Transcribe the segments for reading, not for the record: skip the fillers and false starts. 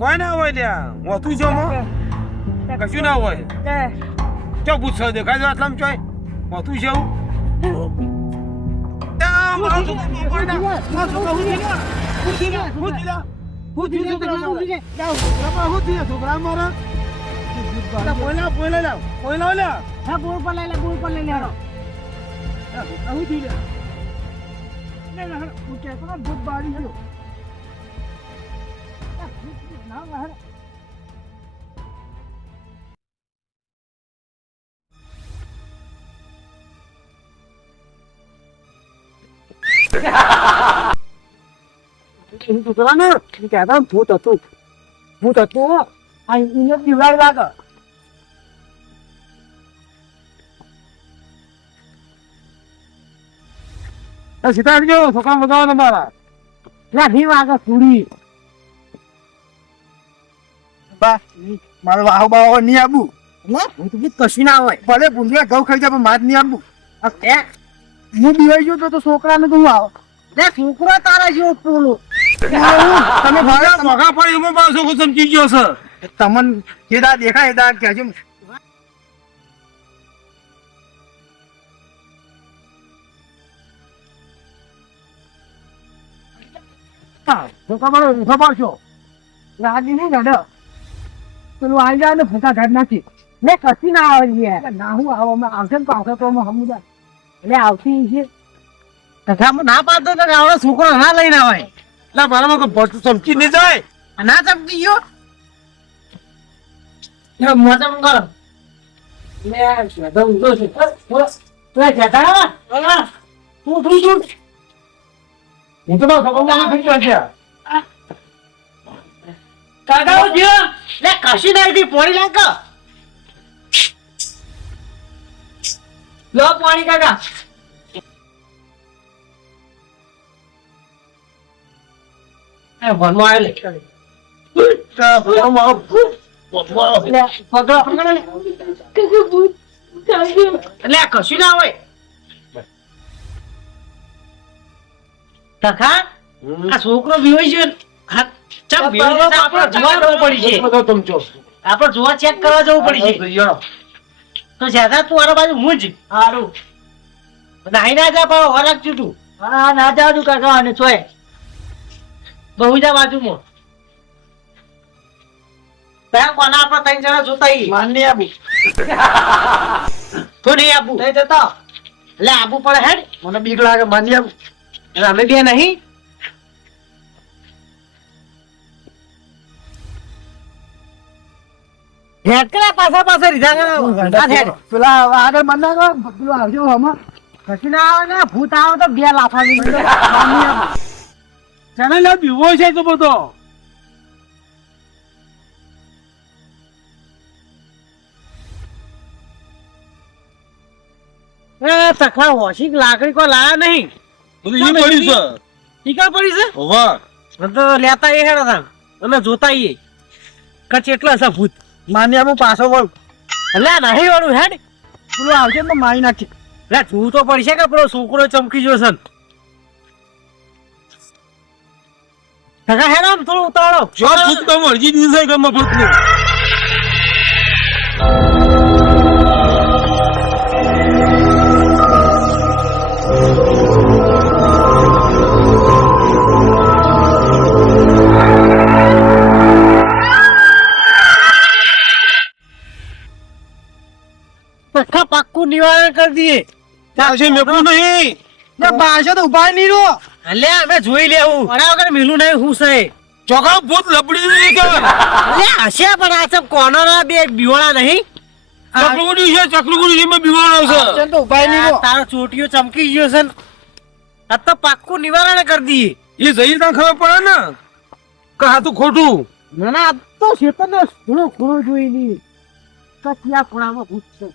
કોઈ ના હોય લ્યા મોતું છો કશું ના હોય ચો પૂછો દેખાય આટલામ ચોય મોતું છે ભૂત હતું એને દિવાળી લાગે સીતા આવજો છોકરા બતાવો તમારા નહીં વાગે પૂરી મારો વાહ બાવો નહીં આવું હું તો કશું ના હોય ભલે ભૂંડિયા ઘઉં ખાઈ જાય પણ માર નહીં આવું હું દિવાળી ગયો તો છોકરાને તો હું આવો છોકરો તારા જેવો પોલો તમે મગા પડી એમાં પાછો સમજી ગયો છે તમને જે દા દેખાય એ દા કહેજો ઊંઘો પાડશો રાજી નહીં ગાડો પેલું આવી જાય ને ફૂંકા ઘાટ નાખી ને કશી ના આવે ના હું આવો આવશે ને પાછો તો સમુદાય એટલે આવતી છે ના પાડતો તો આવડો છોકરો ના લઈને આવે એટલે મારામાં કોઈ ચમકી નહીં જાય ના ચમકી ગયો મોટા કરો હું તો કાકા લે કશી નહીં પોણી લાગ લો પાણી કાકા ભણવા આવે કશું ના હોય કાકા આ છોકરો બીવાઈ ગયો આપડે જોવા ચેક કરવા જવું પડી છે તો જ્યાદા તું મારા બાજુ હું જ સારું નાઈ ના જા પાવ હરક તું હા ના જાવ કાકા અને ચોય બહુ જા બાજુમાં ત્યાં કોના આપડે 3 જણા જોતા માન નહીં આબુ તો નહીં આબુ નહીં જતા એટલે આબુ પડે હેડ મને બીક લાગે માન નહીં આબુ અમે બે નહીં પાછા રીધા પેલા આગળ મન ના પેલું આવજો હમણાં કશું ના આવે ને ભૂત આવે તો બે લાફા ચેનલ બીવો છે તો બધો તખા હોશી લાકડી કોઈ લાયા નહીં પડી છે તો લેતા એ હેડા હતા અને જોતા એ કેટલા છે ભૂત માન્યા પાછો વળ એટલે નહીં વાળું હેડ પેલું આવશે તો મારી નાખી એટલે તું તો પડશે કે પેલો છોકરો ચમકી ગયો છે કાકા હેડ આમ થોડું ઉતાળો ભૂત તો મરજી દિવસે ગમે ભૂત નું પાક્કું નિવારણ કરી દઈએ મેકું નહીં પાછો તો ઉભા નહીં રો એટલે અમે જોઈ લેવું વગર મિલું નહીં હું છે ચોખા ભૂત લપડી હશે પણ આ સબ કોનો બે બીવાળા નહીં ચકલુગુડી છે ચકલુગુડી છે બીવાળો છે તારો ચોટીઓ ચમકી ગયો છે આ તો પાક્કું નિવારણ કરી દઈએ. એ જઈ તને ખબર પડે ને કે હાથું ખોટું. ના ના, આ તો શેતરને ખૂણો જોઈ નહીં કચ્યા ખૂણામાં ભૂત છે.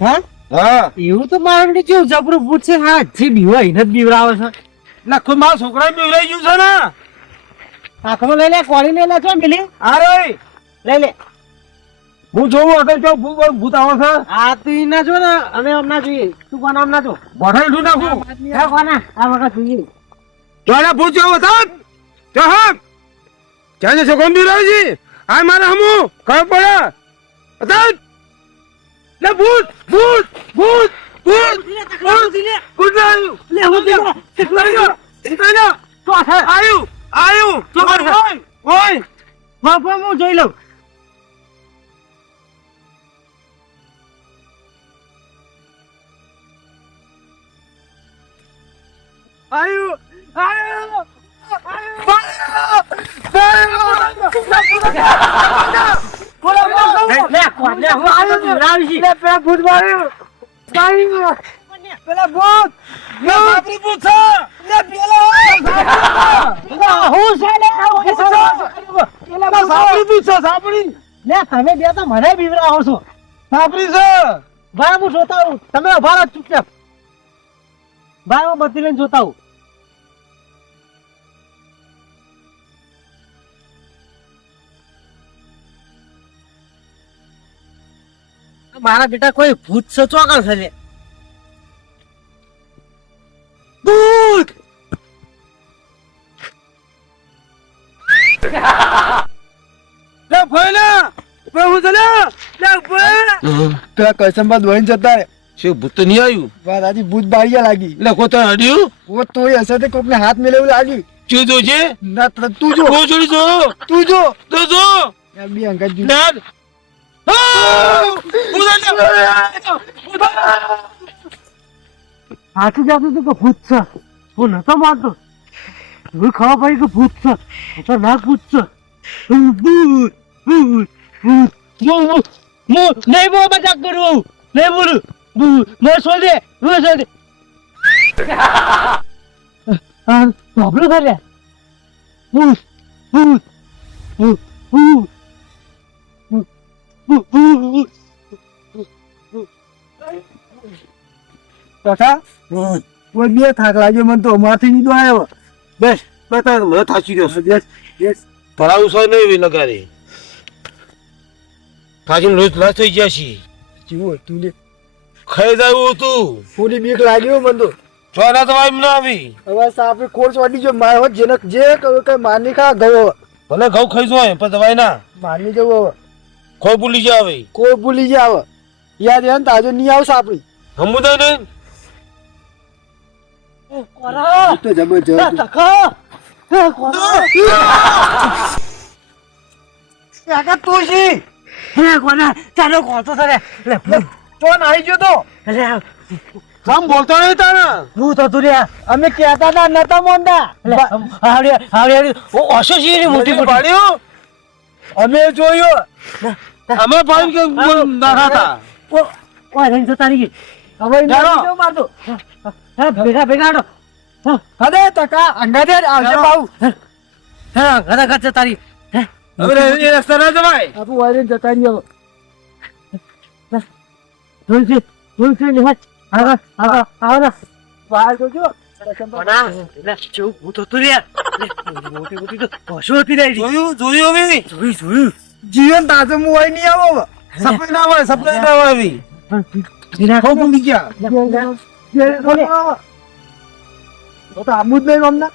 હા હા એવું તો મારે કેવું જબરું ભૂત છે. હા જે બીવા એને જ બીવરાવે છે. લખો મારા છોકરા બીવરાઈ ગયું છે ને. હાથમાં લઈ લે, કોળી લઈ લે છો મિલી અરે લઈ લે. હું જોઉં હતો જો ભૂત આવે છે. આ તું ઈ ના જો ને અમે હમણાં જોઈએ. તું કોના હમણાં જો બોટલ ઢૂં નાખું. હે કોના આ વખત જોઈએ. જોડા ભૂત જેવો હતો તો હા ક્યાં છોકરા બીવરાય છે. આ મારે હમું ખબર પડે હતા લે ભૂત ભૂત ભૂત ભૂત ભૂત ભૂત આવ્યું લે હું દીકરા આવ્યું આવ્યું તો ઓય ઓય બાપા હું જોઈ લઉં. આવ્યું આવ્યું લે કોણ લે હું આવ્યો છું રાવજી લે પેલા ભૂત માર્યો પેલા ભૂત લે બાપરી ભૂત છે લે પેલા હું છે લે પેલા સાપરી ભૂત છે સાપરી લે તમે બે તો મને બીવરાવો છો. સાપરી છે ભાઈ હું જોતા હું તમે ઉભા રહો ચૂપચાપ. ભાઈ હું બધી લઈને જોતા હું. મારા બેટા કોઈ ભૂત છે ચોકડ છે લે. ભૂત લે ફોયલા બે હું ચલે લે ફોય પેલા કસમમાં દોઈને જતા રે. શું ભૂત તો નહીં આવ્યું. વાત આજે ભૂત બાળિયા લાગી. લે કો તો હડ્યું ઓ તોય હશે તે કોકને હાથ મેલે એવું લાગ્યું. શું જો છે ના તું જો કો જોડી જો તું જો તો જો યાર બે અંગત જો. ડર હાથું જાતું હતું કે ભૂત છે. હું નતો માનતો. હવે ખબર પડી કે ભૂત છે. તો ના ભૂત છે. ભૂત ભૂત ભૂત ભૂત નહીં બોલ મજાક કરું નહીં બોલું ભૂત મને છોડ દે મને છોડ દે. પ્રોબ્લેમ થાય ભૂત ભૂત ભૂત ભૂત ભૂત કાકા કોઈ બે થાક લાગ્યો મને તો માથી નીદો આવ્યો. બસ બતા મને થાચી ગયો બેસ બેસ ભરાવું છે નહીં લગાડી થાચીને રોજ લાશ થઈ ગયા છીએ. જીવો તું લે ખાઈ જાય તું થોડી બીક લાગ્યો મને તો. ચોરા તો એમ ના આવી હવે સાપે કોર્સ વાડી જો માર હોત જેને જે કહ્યું કે મારની ખા ગયો ભલે ઘઉં ખાઈ જાય પણ દવાઈ ના મારની જવું હવે કોઈ ભૂલી જાય હવે કોઈ ભૂલી જાય હવે યાદ રહે ને તાજો નહીં આવશે આપડી સમુદાય નહીં કોરા તો જબરજસ્ત ટકા કોરા કાકા તું છી હે કોના ચાલો કોતો થરે લે ચોન આવી ગયો તો લે કામ બોલતો નહીં તારે હું તો તુર્યા અમે કહેતા ના નતા મોંડા લે આવડે આવડે ઓ ઓશો છે મોટી મોટી પાડ્યું અમે જોયો અમે ભાઈ કે ના ખાતા ઓ ઓ રેન તો તારી હવે જાણો. નહીં મારતો હે ભેગા ભેગા આડો અરે ટકા અંગાદે આવશે જાણો. બાઉ હે ગદા ગદ તારી હે હવે એ રસ્તા ના જવાય આપું વાયરે જતા રહ્યો જોઈ લે આગળ આગળ આગળ બહાર જોજો કોના લે ચૂપ હું તો તુર્યા મોટી મોટી તો ઓશો હતી રહી જોયું જોયું હવે જોયું જીવન તાજો હું હોય નહીં આવો સપને ના આવે સપને ના આવે હવે વિના બહુ ભૂલી ગયા તો આબુ જ નહીં અમને